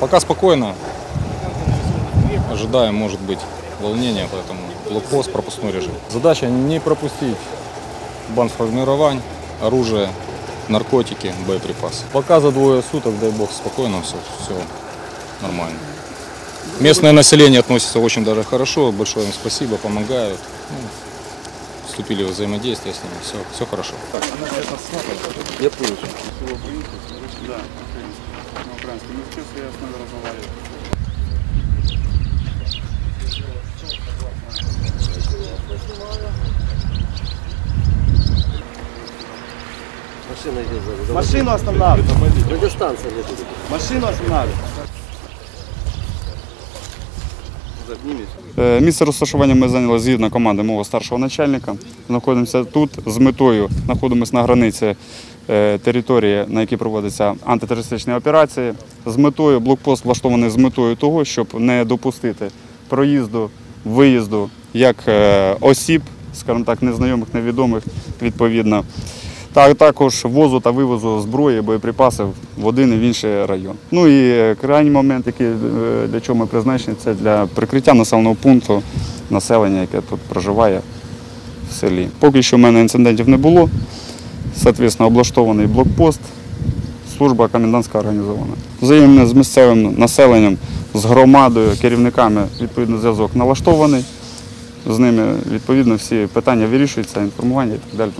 Пока спокойно. Ожидаем, может быть, волнения, поэтому блокпост, пропускной режим. Задача не пропустить бандформировань, оружие, наркотики, боеприпасы. Пока за двое суток, дай бог, спокойно, все, все нормально. Местное население относится очень даже хорошо, большое им спасибо, помогают. Ну, вступили в взаимодействие с ними, все, все хорошо. Машина идет сзади. Машину останавливай. Радиостанция где-то. Машину останавливай. Е, Місце розташування ми зайняли згідно команди мого старшого начальника. Знаходимося тут з метою, знаходимося на границі території, на якій проводяться антитерористичні операції. З метою блокпост влаштований з метою того, щоб не допустити проїзду, виїзду як е, осіб, скажімо так, незнайомих, невідомих відповідно. Та також ввозу та вивозу зброї, боєприпасів в один і в інший район. Ну і е, крайній момент, який е, для чого ми призначені, це для прикриття населеного пункту населення, яке тут проживає в селі. Поки що в мене інцидентів не було. Соответственно, облаштований блокпост, служба комендантська організована. Взаємно з місцевим населенням, з громадою, керівниками відповідно зв'язок налаштований. З ними відповідно всі питання вирішуються, інформування і так далі.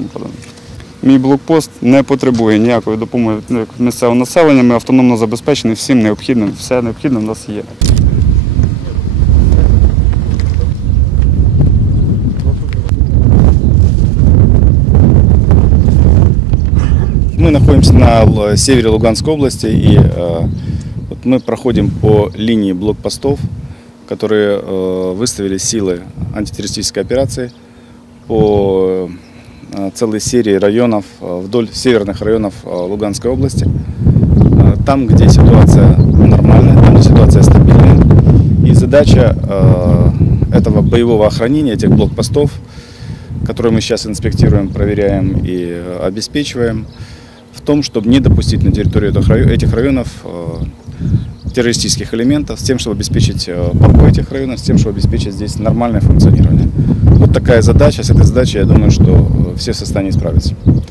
Мій блокпост не потребує ніякої допомоги від місцевого населення. Ми автономно забезпечені всім необхідним. Все необхідне в нас є. Мы находимся на севере Луганской области, и э, вот мы проходим по линии блокпостов, которые э, выставили силы антитеррористической операции по э, целой серии районов, вдоль северных районов Луганской области. Там, где ситуация нормальная, там, где ситуация стабильная. И задача этого боевого охранения, этих блокпостов, которые мы сейчас инспектируем, проверяем и обеспечиваем, в том, чтобы не допустить на территорию этих райо- этих районов э, террористических элементов, с тем, чтобы обеспечить э, покой этих районов, с тем, чтобы обеспечить здесь нормальное функционирование. Вот такая задача. С этой задачей, я думаю, что э, все в состоянии справиться. Вот,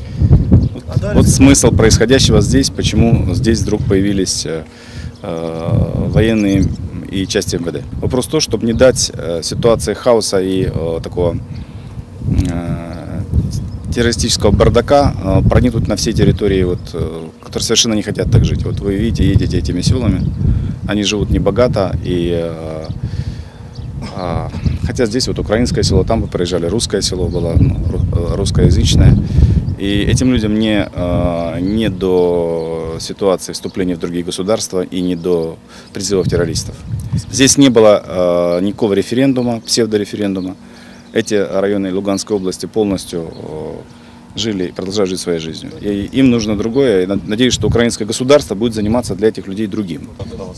вот смысл происходящего здесь, почему здесь вдруг появились э, э, военные и части МВД. Вопрос в том, чтобы не дать э, ситуации хаоса и э, такого э, террористического бардака э, проникнуть на все территории, вот, э, которые совершенно не хотят так жить. Вот вы видите, едете этими селами, они живут небогато, и, э, а, хотя здесь вот украинское село, там вы проезжали, русское село было, ну, ру- русскоязычное. И этим людям не, не до ситуации вступления в другие государства и не до призывов террористов. Здесь не было никакого референдума, псевдореферендума. Эти районы Луганской области полностью э, жили и продолжают жить своей жизнью. И им нужно другое. И над- надеюсь, что украинское государство будет заниматься для этих людей другим.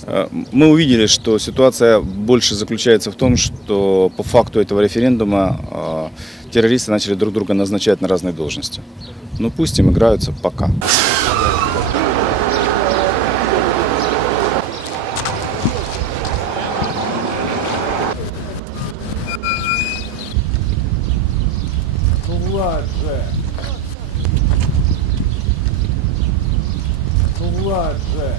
Э, Мы увидели, что ситуация больше заключается в том, что по факту этого референдума э, террористы начали друг друга назначать на разные должности. Ну пусть им играются пока. Влад же. Ну Влад же.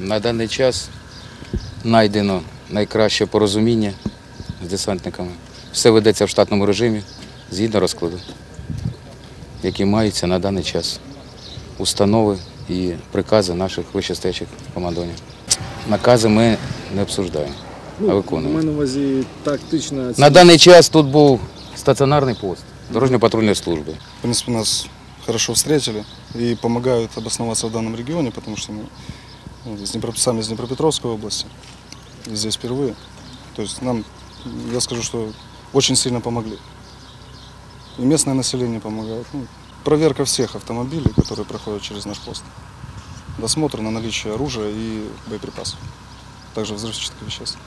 На даний час знайдено найкраще порозуміння з десантниками. Все ведеться в штатному режимі згідно розкладу, які маються на даний час. Установи і прикази наших вищестоячих командувань. Накази ми не обсуждаємо, а виконуємо. на На даний час тут був стаціонарний пост дорожньо-патрульної служби. В принципе, нас хорошо встретили и помогают обосноваться в данном регионе, потому что мы ну, из Днепро- сами из Днепропетровской области, и здесь впервые. То есть нам, я скажу, что очень сильно помогли. И местное население помогает. Ну, проверка всех автомобилей, которые проходят через наш пост. Досмотр на наличие оружия и боеприпасов. Также взрывчатых веществ.